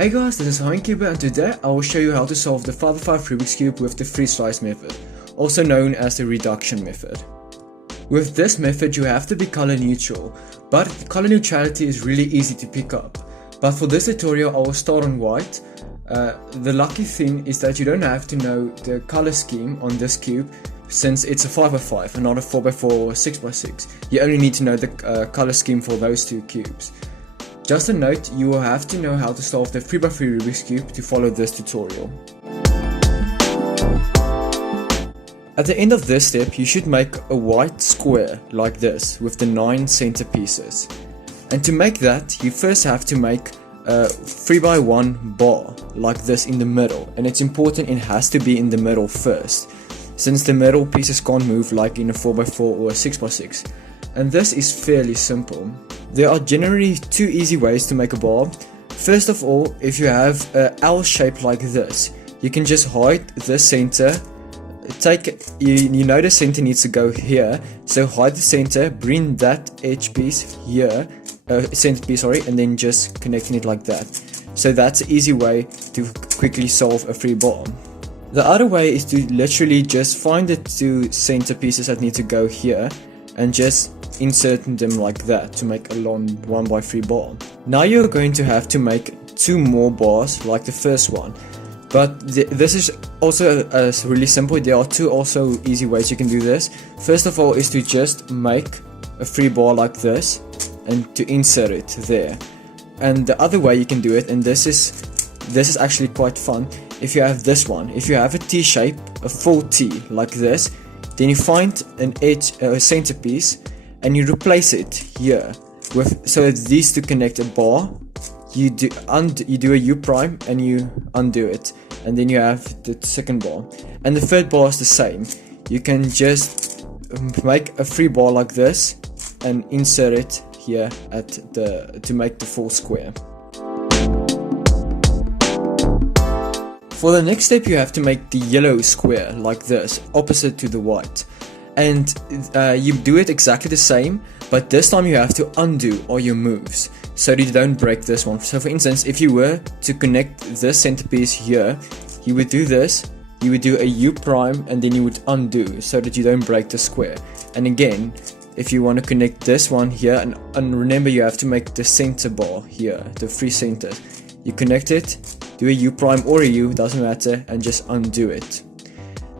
Hey guys, this is Hein and today I will show you how to solve the 5x5 Rubik's Cube with the free slice method, also known as the reduction method. With this method you have to be color neutral, but color neutrality is really easy to pick up. But for this tutorial I will start on white. The lucky thing is that you don't have to know the color scheme on this cube since it's a 5x5 and not a 4x4 or 6x6. You only need to know the color scheme for those two cubes. Just a note, you will have to know how to solve the 3x3 Rubik's Cube to follow this tutorial. At the end of this step, you should make a white square like this with the 9 center pieces. And to make that, you first have to make a 3x1 bar like this in the middle. And it's important it has to be in the middle first, since the middle pieces can't move like in a 4x4 or a 6x6. And this is fairly simple. There are generally two easy ways to make a bar. First of all, if you have an L shape like this, you can just hide the center. You know the center needs to go here, so hide the center, bring that edge piece here, center piece, and then just connecting it like that. So that's an easy way to quickly solve a free bar. The other way is to literally just find the two center pieces that need to go here and just insert them like that to make a long 1x3 bar. Now you're going to have to make 2 more bars like the first one, but this is also really simple. There are 2 also easy ways you can do this. First of all is to just make a free bar like this and to insert it there. And the other way you can do it, and this is actually quite fun, if you have this one, if you have a T shape, a full T like this, then you find an edge, a center piece, and you replace it here with, so it's these to connect a bar. You do a U prime and you undo it, and then you have the second bar. And the third bar is the same. You can just make a free bar like this and insert it here to make the full square. For the next step you have to make the yellow square like this, opposite to the white. And you do it exactly the same, but this time you have to undo all your moves so that you don't break this one. So for instance, if you were to connect this centerpiece here, you would do this, you would do a U prime, and then you would undo so that you don't break the square. And again, if you want to connect this one here, and remember you have to make the center bar here, the 3 centers. You connect it, do a U prime or a U, doesn't matter, and just undo it.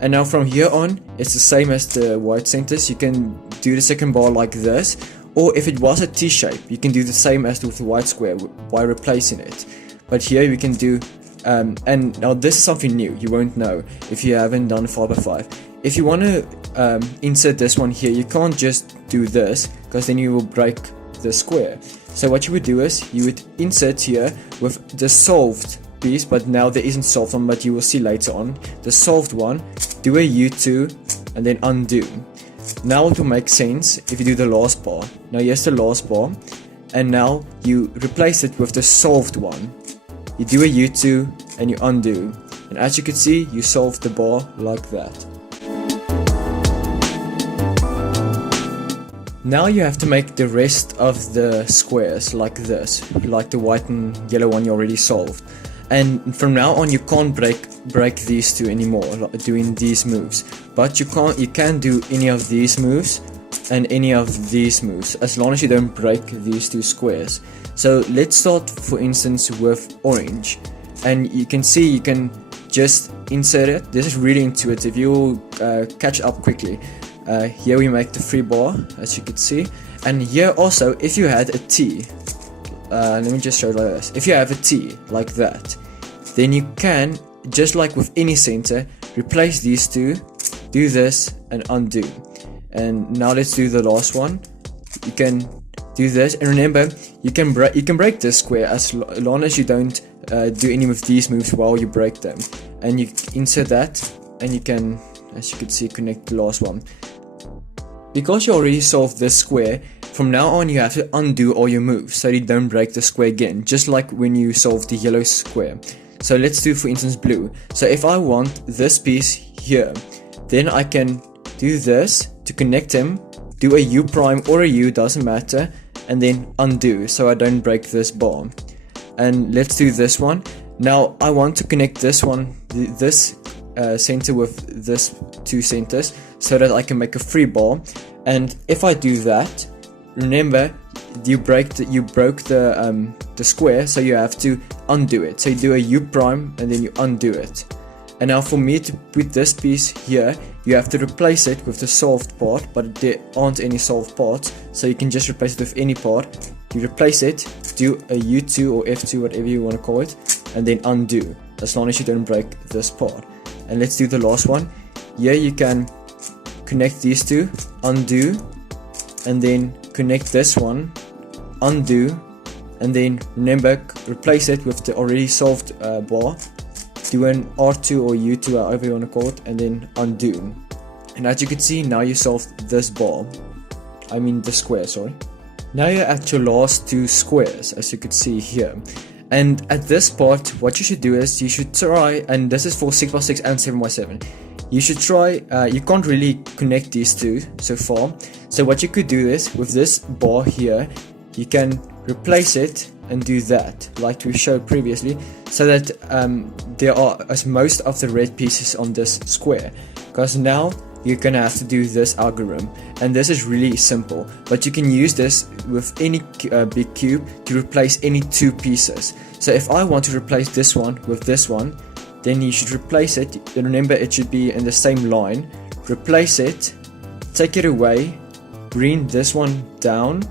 And now from here on, it's the same as the white centers. You can do the second bar like this, or if it was a T shape, you can do the same as with the white square by replacing it. But here we can do, and now this is something new, you won't know if you haven't done 5x5. If you want to insert this one here, you can't just do this, because then you will break the square. So what you would do is, you would insert here with the solved piece, but now there isn't solved one, but you will see later on, the solved one, do a U2 and then undo. Now it will make sense if you do the last bar. Now here's the last bar, and now you replace it with the solved one. You do a U2 and you undo, and as you can see, you solved the bar like that. Now you have to make the rest of the squares like this, like the white and yellow one you already solved. And from now on you can't break these two anymore, like doing these moves. But you can do any of these moves and any of these moves, as long as you don't break these 2 squares. So let's start for instance with orange. And you can see you can just insert it. This is really intuitive, you'll catch up quickly. Here we make the free bar, as you can see. And here also, if you had a T, let me just show it like this. If you have a T like that, then you can, just like with any center, replace these 2, do this and undo. And now let's do the last one. You can do this, and remember you can break this square as long as you don't do any of these moves while you break them. And you insert that, and you can, as you can see, connect the last one. Because you already solved this square, from now on you have to undo all your moves so you don't break the square again, just like when you solved the yellow square. So let's do for instance blue. So if I want this piece here, then I can do this to connect them, do a U prime or a U, doesn't matter, and then undo so I don't break this bar. and let's do this one. Now I want to connect this one, this center with this two centers, so that I can make a free bar. And if I do that, remember you broke the square, so you have to undo it. So you do a U prime and then you undo it. And now for me to put this piece here, you have to replace it with the solved part, but there aren't any solved parts, so you can just replace it with any part. You replace it, do a U2 or F2, whatever you want to call it, and then undo, as long as you don't break this part. And let's do the last one. Here you can connect these two, undo, and then connect this one, undo, and then remember, replace it with the already solved bar. Do an R2 or U2, however you want to call it, and then undo. And as you can see, now you solved this bar. I mean the square, sorry. Now you're at your last two squares, as you could see here. And at this part, what you should do is you should try, and this is for 6x6 and 7x7. You should try, you can't really connect these two so far. So what you could do is, with this bar here, you can replace it and do that, like we showed previously, so that there are as most of the red pieces on this square. Because now you're gonna have to do this algorithm, and this is really simple, but you can use this with any big cube to replace any two pieces. So if I want to replace this one with this one, then you should replace it, and remember it should be in the same line. Replace it, take it away, bring this one down.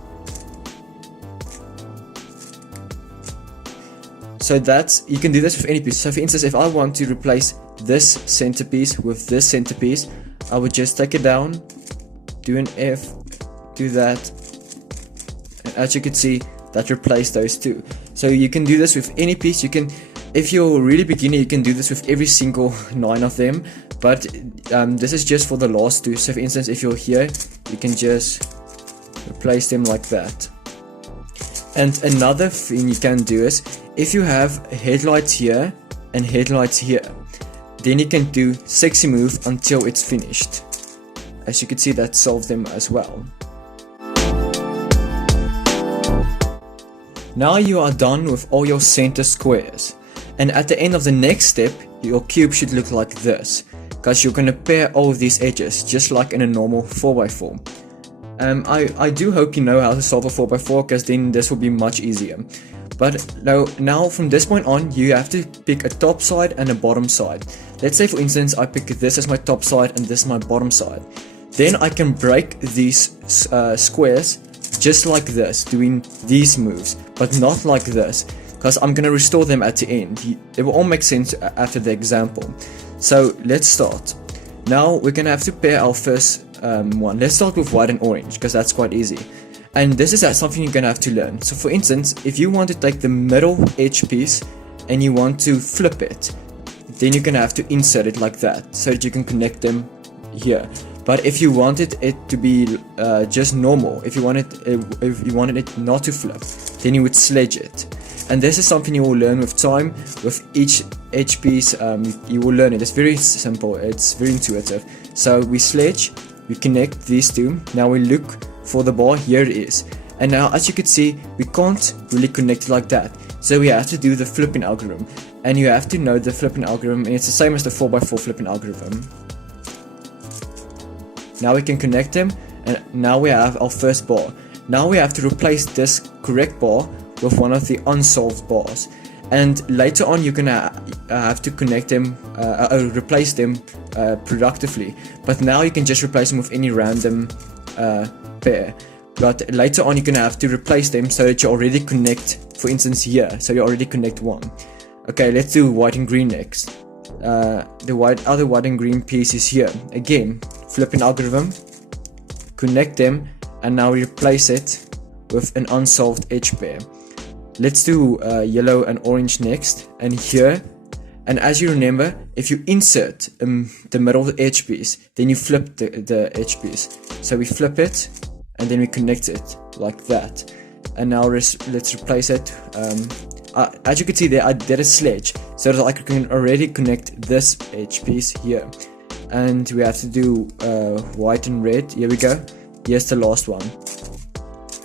So that's, you can do this with any piece. So for instance, if I want to replace this centerpiece with this centerpiece, I would just take it down, do an F, do that, and as you can see, that replaced those two. So you can do this with any piece. You can, if you're really beginner, you can do this with every single 9 of them, but this is just for the last two. So for instance, if you're here, you can just replace them like that. And another thing you can do is, if you have headlights here and headlights here, then you can do sexy move until it's finished. As you can see, that solves them as well. Now you are done with all your center squares, and at the end of the next step, your cube should look like this, because you're going to pair all of these edges just like in a normal 4x4. I do hope you know how to solve a 4x4, because then this will be much easier. But now from this point on, you have to pick a top side and a bottom side. Let's say for instance I pick this as my top side and this is my bottom side. Then I can break these squares just like this, doing these moves, but not like this, because I'm going to restore them at the end. It will all make sense after the example. So let's start. Now we're going to have to pair our first one. Let's start with white and orange, because that's quite easy. And this is something you're going to have to learn. So for instance, if you want to take the middle edge piece and you want to flip it, then you're going to have to insert it like that, so that you can connect them here. But if you wanted it to be just normal, if you wanted it not to flip, then you would sledge it. And this is something you will learn with time. With each edge piece, you will learn it. It's very simple, it's very intuitive. So we sledge, we connect these two. Now we look for the bar, here it is. And now as you can see, we can't really connect it like that. So we have to do the flipping algorithm. And you have to know the flipping algorithm, and it's the same as the 4x4 flipping algorithm. Now we can connect them, and now we have our first bar. Now we have to replace this correct bar with one of the unsolved bars. And later on you're gonna have to connect them, replace them productively. But now you can just replace them with any random pair. But later on you're gonna have to replace them so that you already connect, for instance here, so you already connect one. Okay, let's do white and green next. The other white and green piece is here. Again, flipping algorithm, connect them, and now replace it with an unsolved edge pair. Let's do yellow and orange next, and here. And as you remember, if you insert the middle edge piece, then you flip the edge piece. So we flip it, and then we connect it like that. And now let's replace it. As you can see there, I did a sledge, so that I can already connect this edge piece here. And we have to do white and red. Here we go. Here's the last one.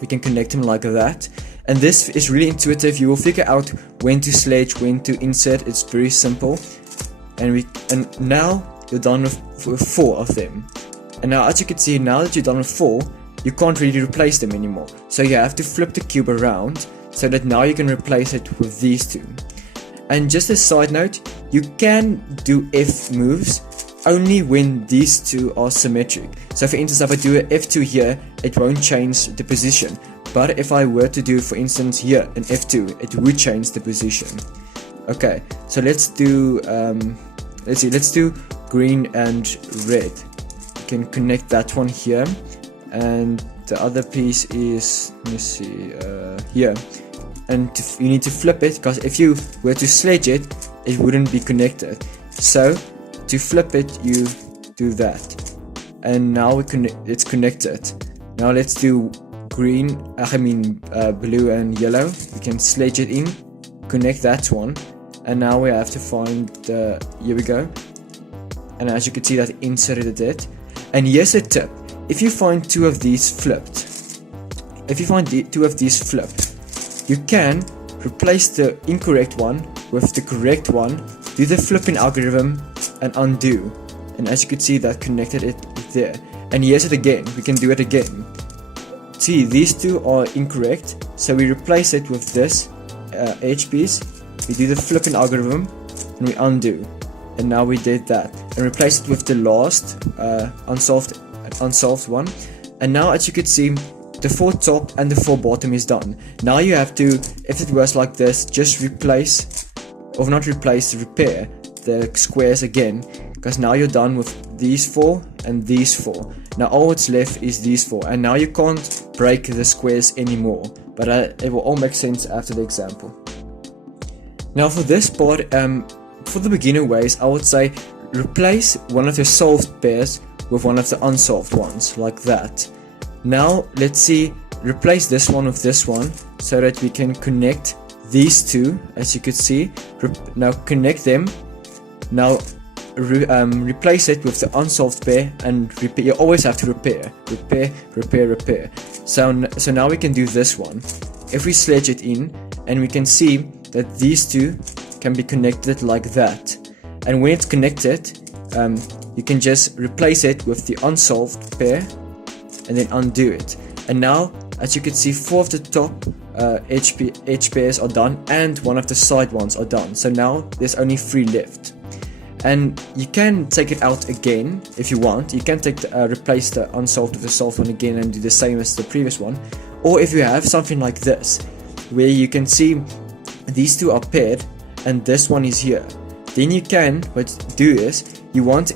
We can connect them like that. And this is really intuitive. You will figure out when to sledge, when to insert. It's very simple. And now you're done with 4 of them. And now, as you can see, now that you're done with 4, you can't really replace them anymore. So you have to flip the cube around so that now you can replace it with these 2. And just a side note, you can do F moves only when these 2 are symmetric. So for instance, if I do an F2 here, it won't change the position. But if I were to do, for instance, here an F2, it would change the position. Okay, so let's do let's do green and red. You can connect that one here, and the other piece is, let me see, here. And you need to flip it, because if you were to sledge it, it wouldn't be connected. So to flip it, you do that, and now it's connected. Now let's do green, blue and yellow. We can sledge it in, connect that one, and now we have to find here we go. And as you can see, that inserted it. And here's a tip: if you find 2 of these flipped, you can replace the incorrect one with the correct one, do the flipping algorithm, and undo. And as you can see, that connected it there. And here's it again. We can do it again. See, these 2 are incorrect, so we replace it with this H piece. We do the flipping algorithm, and we undo. And now we did that, and replace it with the last unsolved one. And now, as you can see, the 4 top and the 4 bottom is done. Now you have to, if it was like this, just repair the squares again, because now you're done with these 4 and these 4. Now all that's left is these 4, and now you can't break the squares anymore, but it will all make sense after the example. Now for this part, for the beginner ways, I would say replace one of the solved pairs with one of the unsolved ones, like that. Now let's see, replace this one with this one so that we can connect these 2, as you could see. Now connect them. Now replace it with the unsolved pair, and repair. You always have to repair. So now we can do this one. If we sledge it in, and we can see that these 2 can be connected like that. And when it's connected, you can just replace it with the unsolved pair, and then undo it. And now, as you can see, 4 of the top H pairs are done, and 1 of the side ones are done. So now there's only 3 left. And you can take it out again if you want. You can replace the unsolved with the solved one again and do the same as the previous one. Or if you have something like this, where you can see these 2 are paired and this one is here, then you can, what do is, you want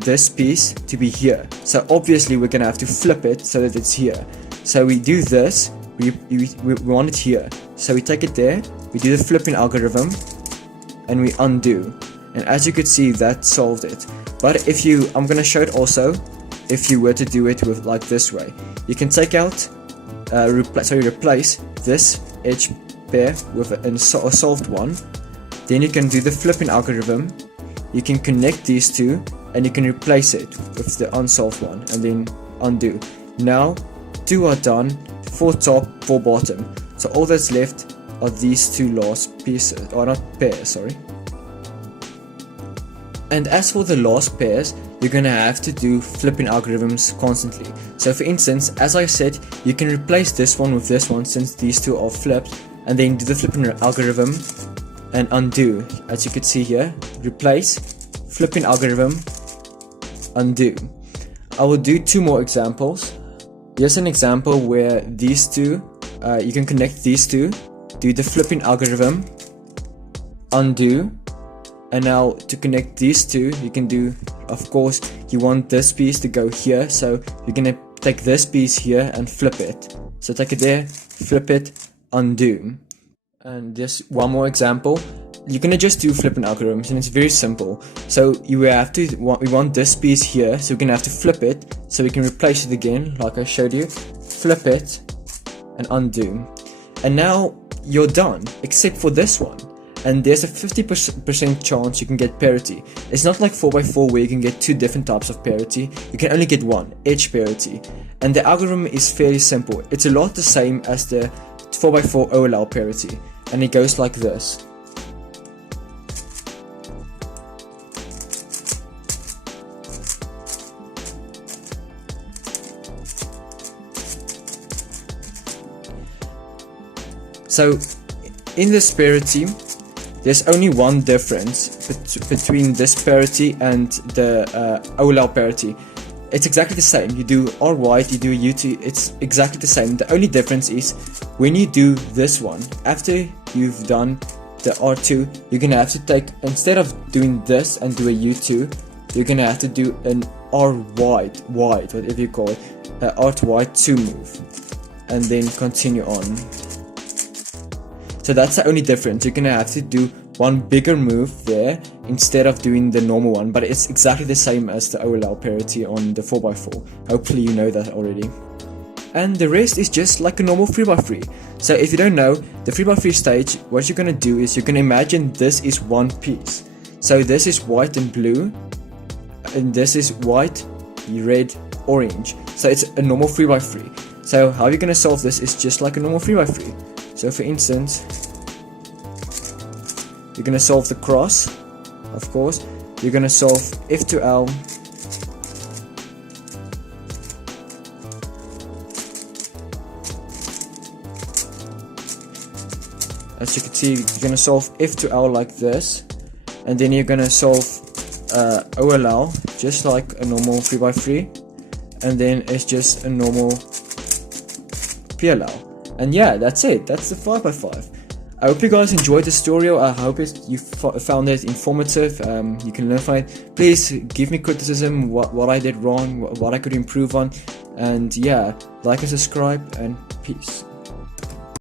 this piece to be here. So obviously we're gonna have to flip it so that it's here. So we do this, we want it here. So we take it there, we do the flipping algorithm, and we undo. And as you could see, that solved it. But I'm gonna show it also, if you were to do it with like this way. You can take out, replace this H pair with a solved one. Then you can do the flipping algorithm. You can connect these 2, and you can replace it with the unsolved one, and then undo. Now 2 are done, 4 top, 4 bottom. So all that's left are these 2 last pieces, or not pairs, sorry. And as for the last pairs, you're gonna have to do flipping algorithms constantly. So for instance, as I said, you can replace this one with this one since these 2 are flipped, and then do the flipping algorithm and undo. As you can see here, replace, flipping algorithm, undo. I will do 2 more examples. Here's an example where these 2, you can connect these 2, do the flipping algorithm, undo. And now to connect these 2, you can do, of course, you want this piece to go here, so you're gonna take this piece here and flip it. So take it there, flip it, undo. And just one more example. You're gonna just do flipping algorithms, and it's very simple. So we want this piece here, so we're gonna have to flip it, so we can replace it again, like I showed you. Flip it, and undo. And now you're done, except for this one. And there's a 50% chance you can get parity. It's not like 4x4 where you can get 2 different types of parity. You can only get 1, edge parity. And the algorithm is fairly simple. It's a lot the same as the 4x4 OLL parity, and it goes like this. So in this parity, there's only one difference between this parity and the OLL parity. It's exactly the same. You do R white, you do UT, it's exactly the same. The only difference is when you do this one, after you've done the R2, you're gonna have to take, instead of doing this and do a U2, you're gonna have to do an R white, whatever you call it, R white 2 move, and then continue on. So that's the only difference. You're gonna have to do one bigger move there instead of doing the normal one, but it's exactly the same as the OLL parity on the 4x4. Hopefully you know that already. And the rest is just like a normal 3x3. So if you don't know, the 3x3 stage, what you're gonna do is you're gonna imagine this is one piece. So this is white and blue, and this is white, red, orange. So it's a normal 3x3. So how you're gonna solve this is just like a normal 3x3. So for instance, you're gonna solve the cross, of course. You're gonna solve F to L, as you can see, you're gonna solve F to L like this, and then you're gonna solve OLL just like a normal 3x3, and then it's just a normal PLL. And yeah, that's it. That's the 5x5. I hope you guys enjoyed the tutorial. I hope you found it informative. You can learn from it. Please give me criticism, what I did wrong, what I could improve on. And yeah, like and subscribe, and peace.